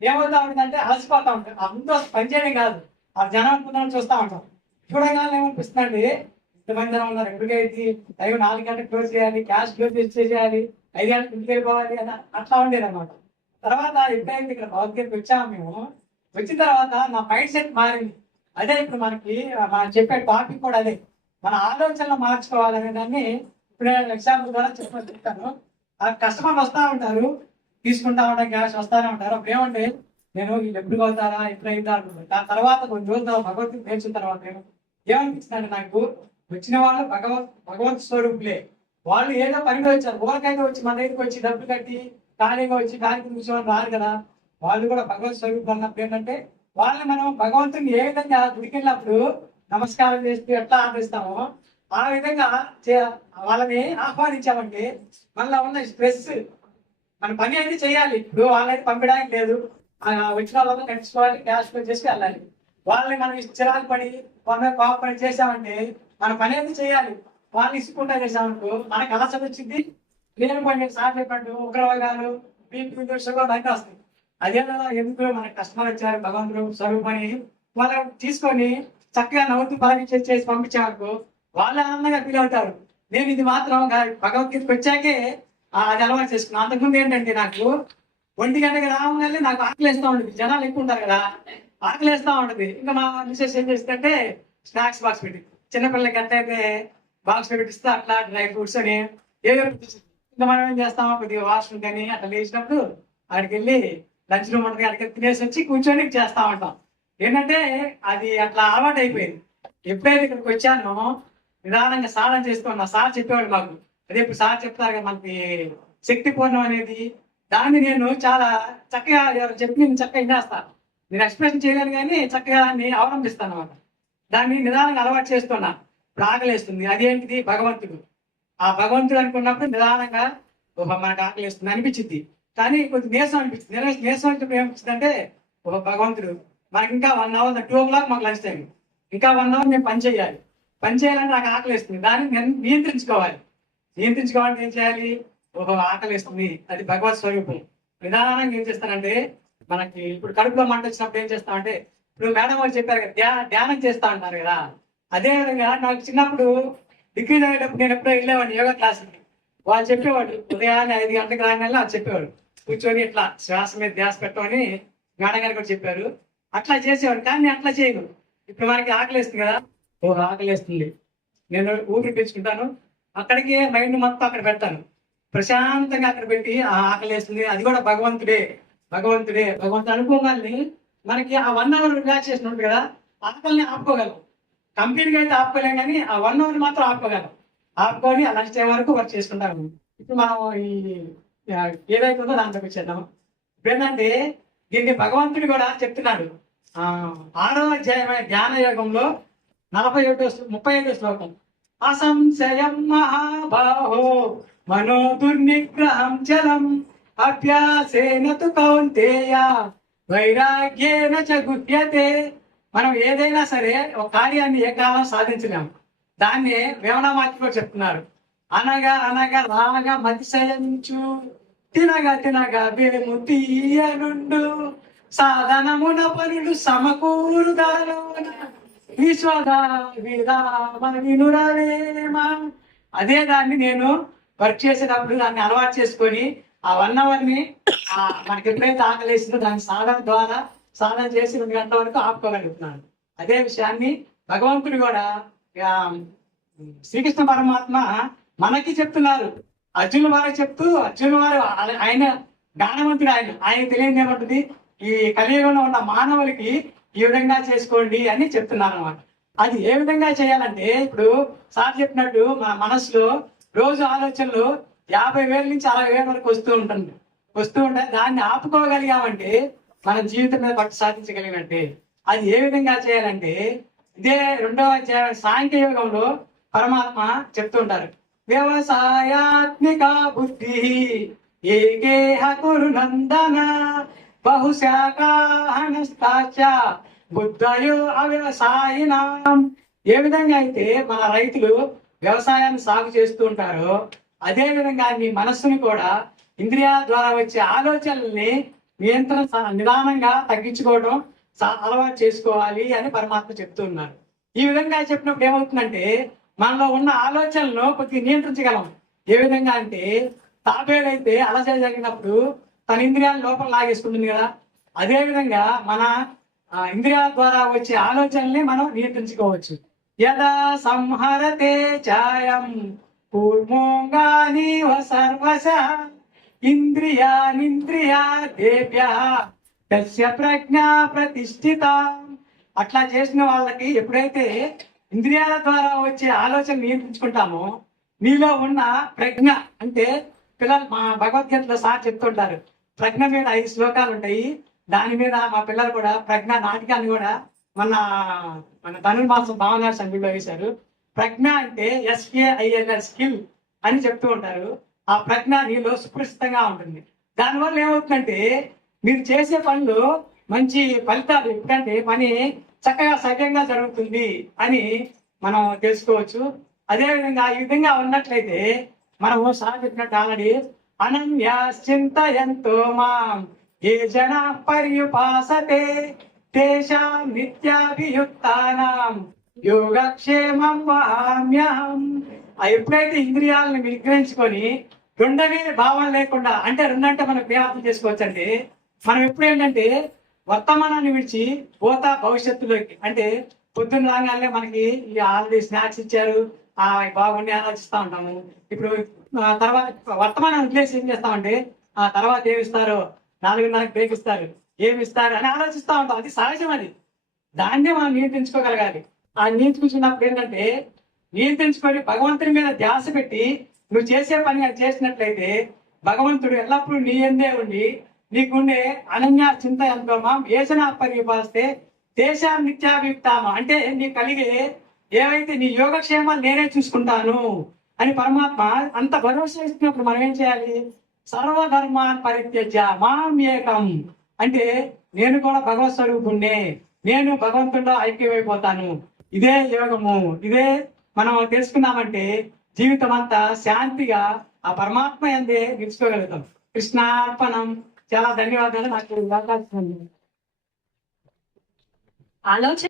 ఏమవుతా ఉంటుందంటే అలసిపోతా ఉంటాం. అందరూ పని చేయడం కాదు, ఆ జనం అనుకున్నాను చూస్తూ ఉంటాం. చూడగానే ఏమనిపిస్తుందండి, ఇంతమంది జనం ఉన్నారు, ఎప్పటికైతే టైం 4 గంటలకు క్లోజ్ చేయాలి, క్యాష్ క్లోజ్ చేసేయాలి, 5 గంటలకు ఇంటికి వెళ్ళిపోవాలి అని అట్లా ఉండేది అనమాట. తర్వాత ఎప్పుడైతే ఇక్కడ భగవద్గీతకి వచ్చాము మేము, వచ్చిన తర్వాత నా మైండ్ సెట్ మారింది. అదే ఇప్పుడు మనకి మనం చెప్పే టాపిక్ కూడా అదే, మన ఆలోచనలు మార్చుకోవాలనే దాన్ని ఇప్పుడు నేను ఎగ్జాంపుల్ ద్వారా చెప్తాను. ఆ కస్టమర్లు వస్తూ ఉంటారు, తీసుకుంటా ఉంటాం, క్యాష్ వస్తానే ఉంటారు. అప్పుడు ఏమంటే నేను వీళ్ళు ఎప్పుడు అవుతారా, ఎప్పుడు అవుతా అంటున్నారు. దాని తర్వాత కొన్ని రోజులు భగవద్గీత నేర్చిన తర్వాత నేను ఏమనిపిస్తుందంటే, నాకు వచ్చిన వాళ్ళు భగవంత్ స్వరూపులే. వాళ్ళు ఏదో పనిలో వచ్చారు, ఊరకైతే వచ్చి మన దగ్గరికి వచ్చి డబ్బులు కట్టి ఖాళీగా వచ్చి కార్యక్రమం కూర్చోవడం రారు కదా. వాళ్ళు కూడా భగవత్ స్వరూపులు అన్నప్పుడు ఏంటంటే, వాళ్ళని మనం భగవంతుని ఏ విధంగా గుడికెళ్ళినప్పుడు నమస్కారం చేస్తూ ఎట్లా ఆదరిస్తామో ఆ విధంగా వాళ్ళని ఆహ్వానించామంటే మనలో ఉన్న స్ట్రెస్, మన పని అయితే చేయాలి. ఇప్పుడు వాళ్ళైతే పంపించడానికి లేదు, వచ్చిన వాళ్ళతో కట్టించుకోవాలి, క్యాష్ పే చేసి వెళ్ళాలి. వాళ్ళని మనం చిరాకు పడి వాళ్ళ కోపడి చేసామంటే మన పని అయితే చేయాలి. వాళ్ళని ఇసుకుంటా చేసామనుకో మనకు అలసట వచ్చింది, లేని పని సార్ చెప్పినట్టు ఉగ్రవాదాలు, బీపీ, షుగర్ అన్నీ వస్తాయి. అదే ఎందుకు మనకు కస్టమర్ వచ్చారు, భగవంతుడు స్వరూపని వాళ్ళు తీసుకొని చక్కగా నవ్వుతూ బాగా చేసి పంపించామనుకో వాళ్ళు ఆనందంగా ఫీల్ అవుతారు. నేను ఇది మాత్రం భగవద్గీతకు వచ్చాకే అది అలవాటు చేసుకున్నాను. అంతకుముందు ఏంటంటే నాకు 1 గంటకి రాగానే నాకు ఆకలిస్తూ ఉంటుంది, జనాలు ఎక్కువ ఉంటారు కదా, ఆకలిస్తూ ఉంటుంది. ఇంకా మా మిసెస్ ఏం చేస్తుందంటే స్నాక్స్ బాక్స్ పెట్టి, చిన్నపిల్లలకి ఎంత అయితే బాక్స్ పెట్టిస్తే అట్లా డ్రై ఫ్రూట్స్ అని ఏదో ఇంకా మనం ఏం చేస్తామో కొద్దిగా వాష్రూమ్ కానీ అట్లా లేచినప్పుడు అక్కడికి వెళ్ళి లంచ్ రూమ్ ఉంటుంది, అక్కడికి తినేసి వచ్చి కూర్చొని చేస్తా ఉంటాం. ఏంటంటే అది అట్లా అలవాటు అయిపోయింది. ఎప్పుడైతే ఇక్కడికి వచ్చానో నిదానంగా సాధన చేస్తున్నా. సార్ చెప్పేవాడు మాకు, అదే ఇప్పుడు సార్ చెప్తారు కదా మనకి శక్తి పూర్ణం అనేది, దాన్ని నేను చాలా చక్కగా చెప్పి నేను చక్కగా వినేస్తాను. నేను ఎక్స్ప్రెషన్ చేయలేను కానీ చక్కగా దాన్ని అవలంబిస్తాను అన్నమాట. దాన్ని నిదానంగా అలవాటు చేస్తున్నా. ఇప్పుడు ఆకలిస్తుంది, అదేంటిది భగవంతుడు. ఆ భగవంతుడు అనుకున్నప్పుడు నిదానంగా మనకు ఆకలిస్తుంది అనిపించింది, కానీ కొంచెం నీరసం అనిపించింది. నీరసం అంటే ఏమనిపిస్తుంది అంటే భగవంతుడు మనకి ఇంకా 1 అవర్, 2 o'clock మాకు లంచ్ టైం, ఇంకా 1 అవర్ మేము పని చేయాలి. పని చేయాలంటే నాకు ఆకలిస్తుంది, దాన్ని నియంత్రించుకోవాలి. నియంత్రించుకోవాలంటే ఏం చేయాలి? ఆకలిస్తుంది, అది భగవత్ స్వరూపం. నిదానంగా ఏం చేస్తానంటే, మనకి ఇప్పుడు కడుపులో మంట వచ్చినప్పుడు ఏం చేస్తామంటే, ఇప్పుడు మేడం వాళ్ళు చెప్పారు కదా ధ్యానం చేస్తా అంటారు కదా, అదే విధంగా నాకు చిన్నప్పుడు డిగ్రీ చదివేటప్పుడు నేను ఎప్పుడో వెళ్ళేవాడిని యోగా క్లాస్కి. వాళ్ళు చెప్పేవాడు ఉదయాన్నే 5 గంటలకు రాగానే అది చెప్పేవాడు, కూర్చొని ఇట్లా శ్వాస మీద ధ్యాస పెట్టమని మేడం గారు కూడా చెప్పారు. అట్లా చేసేవాడు, కానీ నేను అట్లా చేయను. ఇప్పుడు మనకి ఆకలిస్తుంది కదా, ఆకలిస్తుంది, నేను ఊపిరి పీల్చుకుంటాను, అక్కడికి మైండ్ మొత్తం అక్కడ పెడతాను, ప్రశాంతంగా అక్కడ పెట్టి ఆ ఆకలిస్తుంది, అది కూడా భగవంతుడే భగవంతుడే భగవంతుడు అనుకోగానే మనకి ఆ 1 అవర్ రిలాక్సేషన్ ఉంటుంది కదా, ఆకలిని ఆపుకోగలం. కంప్లీట్గా అయితే ఆపుకోలేం, కానీ ఆ 1 అవర్ మాత్రం ఆపుకోగలం. ఆపుకొని ఆ లంచ్ టైం వరకు వర్క్ చేసుకుంటాము. ఇప్పుడు మనం ఈ ఏదైతే ఉందో దాంట్లోకి వచ్చేద్దాం. ఇప్పుడు ఏంటంటే దీన్ని భగవంతుడు కూడా చెప్తున్నాడు. 6వ అధ్యాయమైన ధ్యాన యోగంలో 35వ శ్లోకం, అసంశయం మహాబాహో మనో దుర్నిగ్రహం చలం అభ్యాసేన తు కౌంతేయ వైరాగ్యేన చ గుహ్యతే. మనం ఏదైనా సరే ఒక కార్యాన్ని ఏకాలం సాధించలేము. దాన్ని వేమనమాచి చెప్తున్నారు. అనగా అనగా రాగా మతిశయించు, తినగా తినగా వేము తీయనుండు, సాధనమున పనులు సమకూరుదాలోన విశ్వద విరామ వినురవేమ. అదే దాన్ని నేను వర్క్ చేసేటప్పుడు దాన్ని అలవాటు చేసుకొని ఆ 1 అవర్ని మనకి ఎప్పుడైతే ఆకలేసిందో దాన్ని సాధన ద్వారా సాధన చేసి 2 గంటల వరకు ఆపుకోగలుగుతున్నాను. అదే విషయాన్ని భగవంతుడు కూడా శ్రీకృష్ణ పరమాత్మ మనకి చెప్తున్నారు. అర్జునుల వారికి చెప్తూ, అర్జునుల వారు ఆయన జ్ఞానవంతుడు, ఆయన తెలియని ఏమంటుంది, ఈ కలియుగంలో ఉన్న మానవులకి ఈ విధంగా చేసుకోండి అని చెప్తున్నారు అన్నమాట. అది ఏ విధంగా చేయాలంటే, ఇప్పుడు సార్ చెప్పినట్టు మన మనసులో రోజు ఆలోచనలు 50,000 నుంచి 60,000 వరకు వస్తూ ఉంటాయి. దాన్ని ఆపుకోగలిగామంటే మన జీవితం మీద పట్టు సాధించగలిగినట్టే. అది ఏ విధంగా చేయాలంటే, ఇదే 2వ అధ్యాయం సాంఖ్య యోగంలో పరమాత్మ చెప్తూ ఉంటారు. వ్యవసాయాత్మిక బుద్ధి ఏకేహ కురు నందన బహుశాఖాహనస్తాచ బుద్ధయో అవ్యవసాయినాం. ఏ విధంగా అయితే మన రైతులు వ్యవసాయాన్ని సాగు చేస్తూ ఉంటారో, అదే విధంగా మీ మనస్సుని కూడా ఇంద్రియాల ద్వారా వచ్చే ఆలోచనల్ని నియంత్రణ నిదానంగా తగ్గించుకోవడం అలవాటు చేసుకోవాలి అని పరమాత్మ చెప్తూ ఉన్నారు. ఈ విధంగా చెప్పినప్పుడు ఏమవుతుందంటే మనలో ఉన్న ఆలోచనలను కొద్దిగా నియంత్రించగలం. ఏ విధంగా అంటే తాబేలైతే అలసట జరిగినప్పుడు తన ఇంద్రియాల లోపల లాగేసుకుంటుంది కదా, అదే విధంగా మన ఇంద్రియాల ద్వారా వచ్చే ఆలోచనల్ని మనం నియంత్రించుకోవచ్చు. యదా సంహరతే ఛాయం కూర్మోంగాని సర్వశ ఇంద్రియానింద్రియాదేభ్య తస్య ప్రజ్ఞా ప్రతిష్ఠిత. అట్లా చేసిన వాళ్ళకి ఎప్పుడైతే ఇంద్రియాల ద్వారా వచ్చే ఆలోచన నియంత్రించుకుంటామో నీలో ఉన్న ప్రజ్ఞ అంటే పిల్లలు మా భగవద్గీతలో సార్ చెప్తుంటారు, ప్రజ్ఞ మీద 5 శ్లోకాలు ఉంటాయి. దాని మీద మా పిల్లలు కూడా ప్రజ్ఞ నాటకాన్ని కూడా మన ధనుర్మాసం భావన సంఘంలో వేశారు. ప్రజ్ఞ అంటే SKILL స్కిల్ అని చెప్తూ ఉంటారు. ఆ ప్రజ్ఞ నీలో సుప్రసిద్ధంగా ఉంటుంది. దానివల్ల ఏమవుతుందంటే మీరు చేసే పనులు మంచి ఫలితాలు, ఎందుకంటే పని చక్కగా సవ్యంగా జరుగుతుంది అని మనం తెలుసుకోవచ్చు. అదేవిధంగా ఈ విధంగా ఉన్నట్లయితే మనము సార్ చెప్పినట్టు ఆల్రెడీ అనన్యా చింతయంతో మాం ఏ జన పర్యుపాసతే తేషాం నిత్యాభియుక్తానాం యోగక్షేమం వహామ్యహం. ఎప్పుడైతే ఇంద్రియాలను నిగ్రహించుకొని రెండవే భావం లేకుండా, అంటే రెండంటే మనం అర్థం చేసుకోవచ్చు అంటే మనం ఎప్పుడు ఏంటంటే వర్తమానాన్ని విడిచి పోతా భవిష్యత్తులోకి, అంటే పొద్దున్న రాగానే మనకి ఆల్రెడీ స్నాక్స్ ఇచ్చారు బాగుండి ఆలోచిస్తూ ఉంటాము. ఇప్పుడు తర్వాత వర్తమానాన్ని వదిలేసి ఏం చేస్తామంటే ఆ తర్వాత ఏమి ఇస్తారు, 4:30కి బ్రేక్ ఇస్తారు, ఏమి ఇస్తారు అని ఆలోచిస్తూ ఉంటాం. అది సహజం. అది దాన్నే మనం నియంత్రించుకోగలగాలి. ఆ నియంత్రించుకున్నప్పుడు ఏంటంటే నియంత్రించుకొని భగవంతుని మీద ధ్యాస పెట్టి నువ్వు చేసే పని అది చేసినట్లయితే భగవంతుడు ఎల్లప్పుడూ నీ ఎందే ఉండి నీకుండే అనన్య చింత ఎంతోమా ఏసన పరిపాలిస్తే దేశా నిత్యాభియుక్తామా, అంటే నీకు కలిగే ఏవైతే నీ యోగక్షేమాలు నేనే చూసుకుంటాను అని పరమాత్మ అంత భరోసా ఇస్తున్నప్పుడు మనం ఏం చేయాలి? సర్వధర్మాన్ పరిత్యజ్య మాం ఏకం, అంటే నేను కూడా భగవత్ స్వరూపుణ్ణే, నేను భగవంతుడిలో ఐక్యమైపోతాను. ఇదే యోగము. ఇదే మనం తెలుసుకున్నామంటే జీవితం అంతా శాంతిగా ఆ పరమాత్మ అందే నిలుచుకోగలుగుతాం. కృష్ణార్పణం. చాలా ధన్యవాదాలు నాకు ఆలోచన